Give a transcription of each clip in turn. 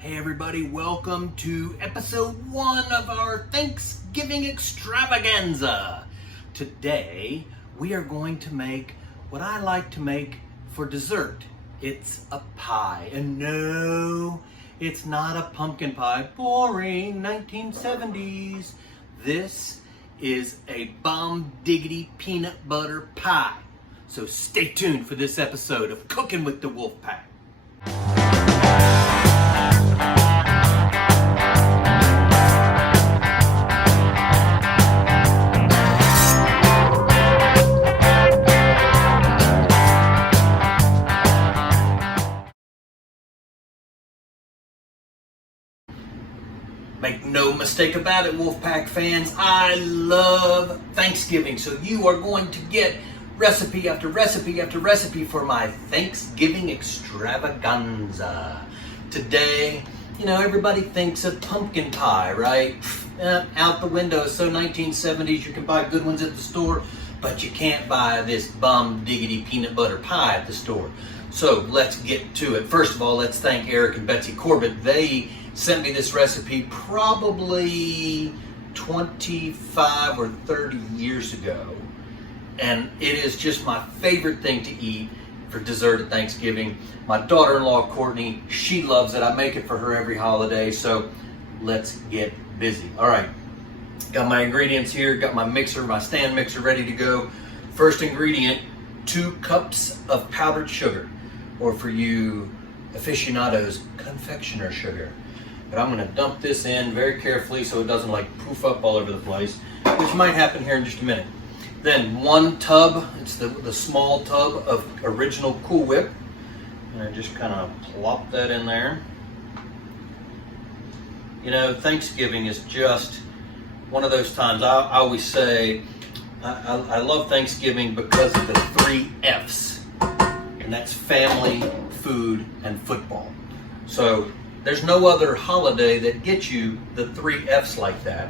Hey everybody, welcome to episode 1 of our Thanksgiving Extravaganza. Today, we are going to make what I like to make for dessert. It's a pie. And no, it's not a pumpkin pie. Boring, 1970s. This is a bomb diggity peanut butter pie. So stay tuned for this episode of Cooking with the Wolf Pack. Make no mistake about it, Wolfpack fans, I love Thanksgiving. So you are going to get recipe after recipe after recipe for my Thanksgiving Extravaganza. Today, everybody thinks of pumpkin pie, right? Out the window, so 1970s, you can buy good ones at the store, but you can't buy this bum diggity peanut butter pie at the store. So let's get to it. First of all, let's thank Eric and Betsy Corbett. They sent me this recipe probably 25 or 30 years ago. And it is just my favorite thing to eat for dessert at Thanksgiving. My daughter-in-law, Courtney, she loves it. I make it for her every holiday, so let's get busy. All right, got my ingredients here, got my mixer, my stand mixer ready to go. First ingredient, 2 cups of powdered sugar, or for you aficionados, confectioner sugar. But I'm gonna dump this in very carefully so it doesn't poof up all over the place, which might happen here in just a minute. Then 1 tub, it's the small tub of original Cool Whip. And I just kind of plop that in there. Thanksgiving is just one of those times. I always say, I love Thanksgiving because of the 3 F's. And that's family, food, and football. So there's no other holiday that gets you the 3 F's like that.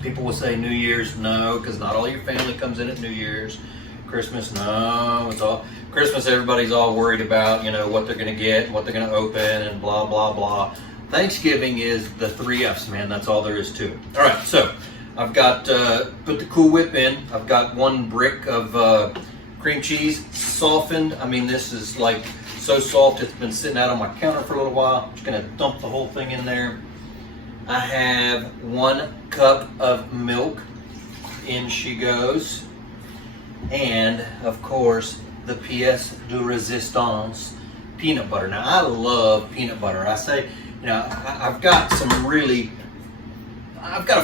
People will say New Year's, no, because not all your family comes in at New Year's. Christmas, no, it's all Christmas. Everybody's all worried about, what they're going to get, what they're going to open, and blah, blah, blah. Thanksgiving is the 3 F's, man. That's all there is to it. All right, so I've got, put the Cool Whip in. I've got 1 brick of cream cheese, softened. I mean, this is so soft, it's been sitting out on my counter for a little while. I'm just gonna dump the whole thing in there. I have 1 cup of milk. In she goes. And, of course, the pièce de résistance, peanut butter. Now, I love peanut butter. I say, I've got a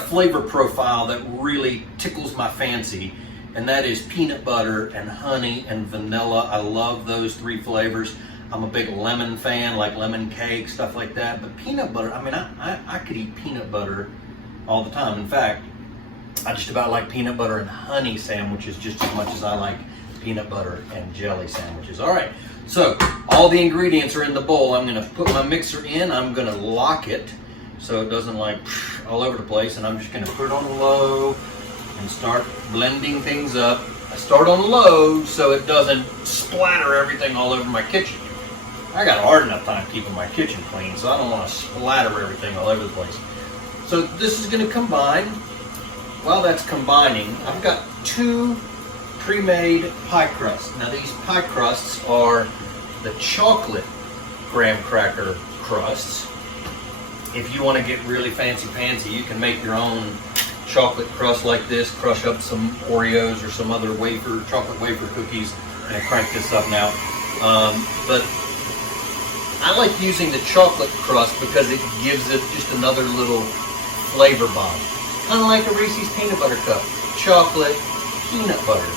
flavor profile that really tickles my fancy, and that is peanut butter and honey and vanilla. I love those 3 flavors. I'm a big lemon fan, like lemon cake, stuff like that. But peanut butter, I mean, I could eat peanut butter all the time. In fact, I just about like peanut butter and honey sandwiches just as much as I like peanut butter and jelly sandwiches. All right, so all the ingredients are in the bowl. I'm gonna put my mixer in. I'm gonna lock it so it doesn't all over the place. And I'm just gonna put it on low and start blending things up. I start on low so it doesn't splatter everything all over my kitchen. I got a hard enough time keeping my kitchen clean, so I don't want to splatter everything all over the place. So this is going to combine. While that's combining, I've got 2 pre-made pie crusts. Now these pie crusts are the chocolate graham cracker crusts. If you want to get really fancy, you can make your own chocolate crust like this, crush up some Oreos or some other chocolate wafer cookies, and crank this up now. But I like using the chocolate crust because it gives it just another little flavor bomb. Kind of like a Reese's peanut butter cup. Chocolate, peanut butter.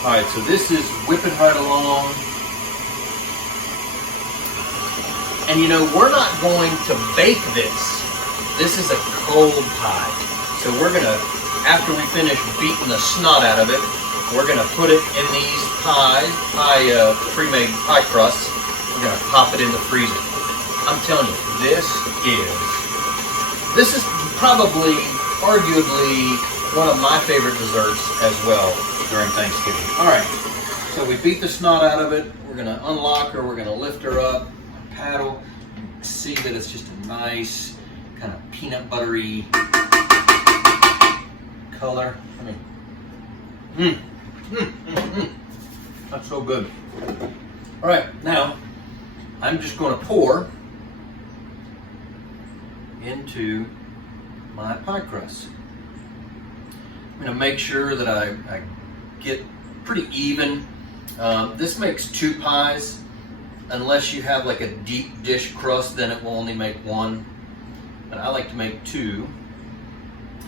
All right, so this is whipping right along. And we're not going to bake this. This is a cold pie. So we're gonna, after we finish beating the snot out of it, we're gonna put it in these pre-made pie crusts. We're gonna pop it in the freezer. I'm telling you, this is probably, arguably, one of my favorite desserts as well during Thanksgiving. All right, so we beat the snot out of it. We're gonna unlock her. We're gonna lift her up, paddle, see that it's just a nice kind of peanut buttery color. I mean, that's so good. All right, now I'm just going to pour into my pie crust. I'm going to make sure that I get pretty even. This makes 2 pies. Unless you have like a deep dish crust, then it will only make 1. But I like to make 2,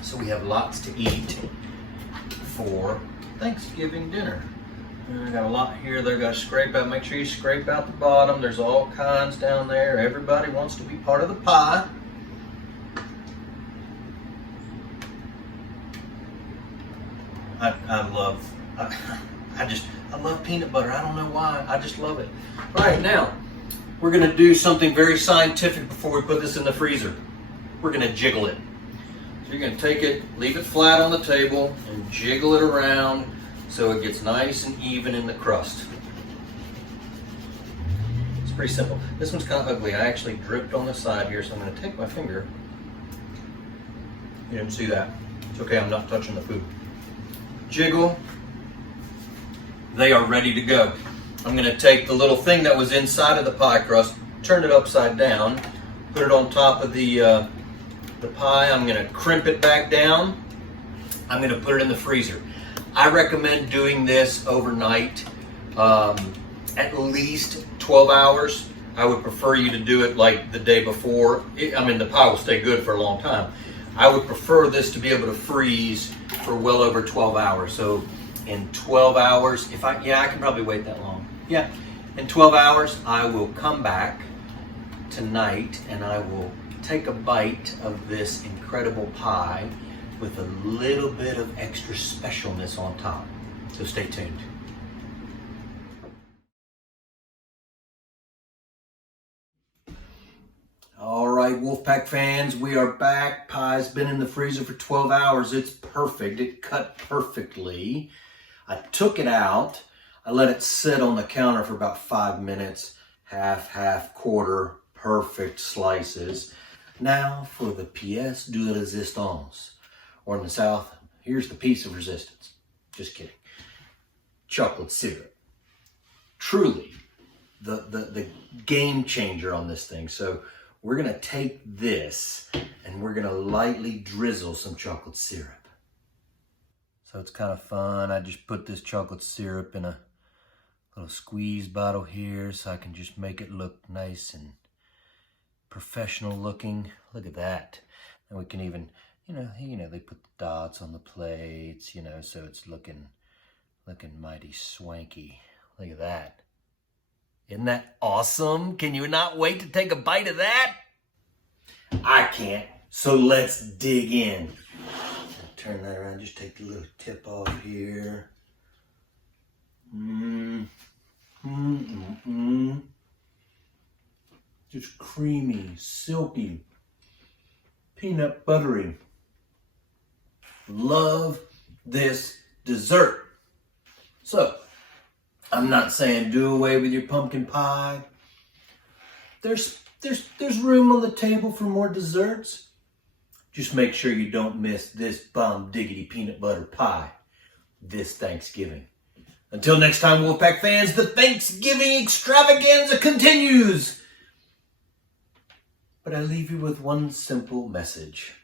so we have lots to eat for Thanksgiving dinner. I got a lot here that I got to scrape out. Make sure you scrape out the bottom. There's all kinds down there. Everybody wants to be part of the pie. I love peanut butter. I don't know why. I just love it. All right, now we're going to do something very scientific before we put this in the freezer. We're going to jiggle it. So you're going to take it, leave it flat on the table, and jiggle it around so it gets nice and even in the crust. It's pretty simple. This one's kind of ugly. I actually dripped on the side here, so I'm going to take my finger. You didn't see that. It's okay, I'm not touching the food. Jiggle. They are ready to go. I'm going to take the little thing that was inside of the pie crust, turn it upside down, put it on top of the pie. I'm going to crimp it back down. I'm going to put it in the freezer. I recommend doing this overnight, at least 12 hours. I would prefer you to do it like the day before. The pie will stay good for a long time. I would prefer this to be able to freeze for well over 12 hours. So in 12 hours, I can probably wait that long. Yeah, in 12 hours, I will come back tonight and I will take a bite of this incredible pie with a little bit of extra specialness on top. So stay tuned. All right, Wolfpack fans, we are back. Pie's been in the freezer for 12 hours. It's perfect. It cut perfectly. I took it out. I let it sit on the counter for about 5 minutes. Half, quarter, perfect slices. Now for the pièce de résistance. Or in the South, here's the piece of resistance. Just kidding. Chocolate syrup. Truly the game changer on this thing. So we're going to take this and we're going to lightly drizzle some chocolate syrup. So it's kind of fun. I just put this chocolate syrup in a little squeeze bottle here so I can just make it look nice and professional looking. Look at that. And we can even, they put the dots on the plates, so it's looking mighty swanky. Look at that. Isn't that awesome? Can you not wait to take a bite of that? I can't. So let's dig in. Turn that around, just take the little tip off here. Just creamy, silky, peanut buttery. Love this dessert. So, I'm not saying do away with your pumpkin pie. There's room on the table for more desserts. Just make sure you don't miss this bomb diggity peanut butter pie this Thanksgiving. Until next time, Wolfpack fans, the Thanksgiving Extravaganza continues. But I leave you with one simple message.